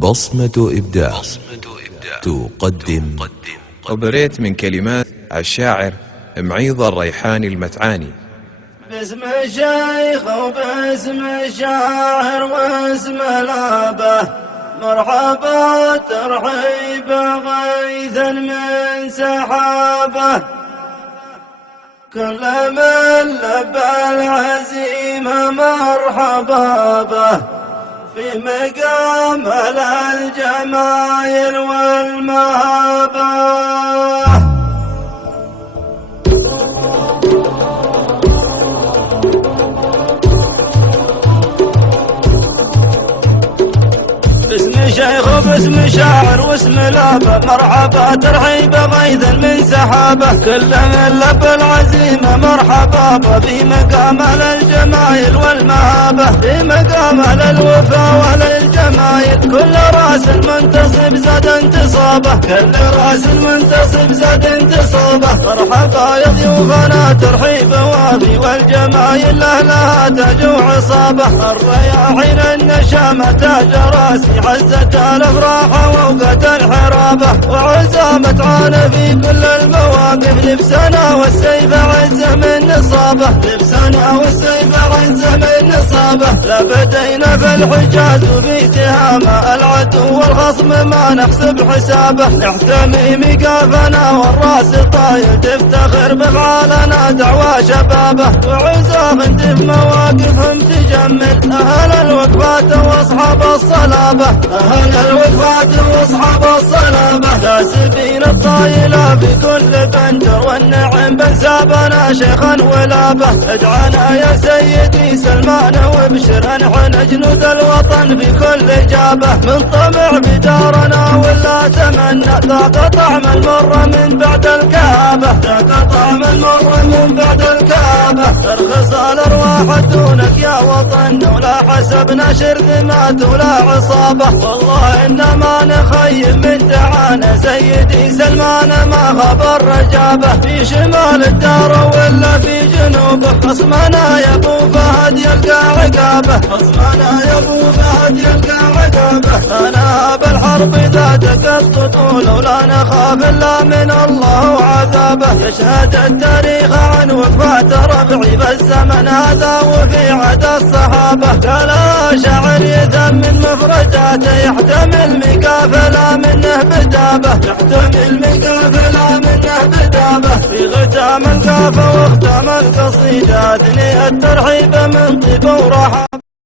بصمة إبداع تقدم أوبريت من كلمات الشاعر معيض الريحاني المتعاني. باسم الشيخ وباسم الشاعر واسم الأبه، مرحبا ترحيب غيثا من سحابه. كل من لبى العزيمة مرحبا به، في مقام الجمايل والمهابة. باسم شيخ وباسم شاعر واسم الأبه، مرحبا ترحيب غيثا من سحابه. كل من لبى العزيمة مرحبا به، في مقام الجمايل والمهابة، في مقام الوفا وللجمايل. كل راس منتصب زاد انتصابه، كل راس منتصب زاد انتصابه. مرحبا يا ضيوفنا ترحيب وافي، والجمايل أهلها تاج وعصابه. الرياحين النشامة تاج راسي، عزت الافراح ووقت الحرابه. وعزامة عانى في كل المواقف، لبسنا والسيف عز من نصابه، لبسنا والسيف عز من نصابه. لا بدينا في الحجاز وفي تهامه، العدو والخصم ما نحسب حسابه. نحتمي مقافنا والراس طايل، تفتخر بافعالنا دعوى شبابه. وعزام في مواقفهم تجمل، اهل الوقفات واصحاب الصلابه، أهل الوقفات واصحاب الصلابة. كاسبين الطايلة بكل بندر، والنعم بنسابنا شيخا ولابه. ادعنا يا سيدي سلمان وابشر، انحن جنود الوطن في كل جابه. من طمع بدارنا ولا تمنى، ذاق طعم المر من بعد الكابة، ذاق طعم المر من بعد الكابة. ارخص الارواح دونك يا وطن، ولا حسبنا شرذمات ولا عصابة. والله إنما نخيم من دعانا سيدي سلمان، ما خبر رجابه. في شمال الدار ولا في جنوبه، خصمنا يا ابو فهد يلقى عقابه، خصمنا يا ابو فهد يلقى عقابه. انا بالحرب اذا دقت طول، ولا نخاف الا من الله وعذابه. يشهد التاريخ عن وفاة ربعي بالزمن هذا وفي عهد الصحابه. قال شاعر يذم من مفرداته، يحتمل مقافلة منه بدابه، يحتمل مقافلة منه بدابه. في ختام القافة واختام القصيدة، اثني الترحيب من طيب ورحابه.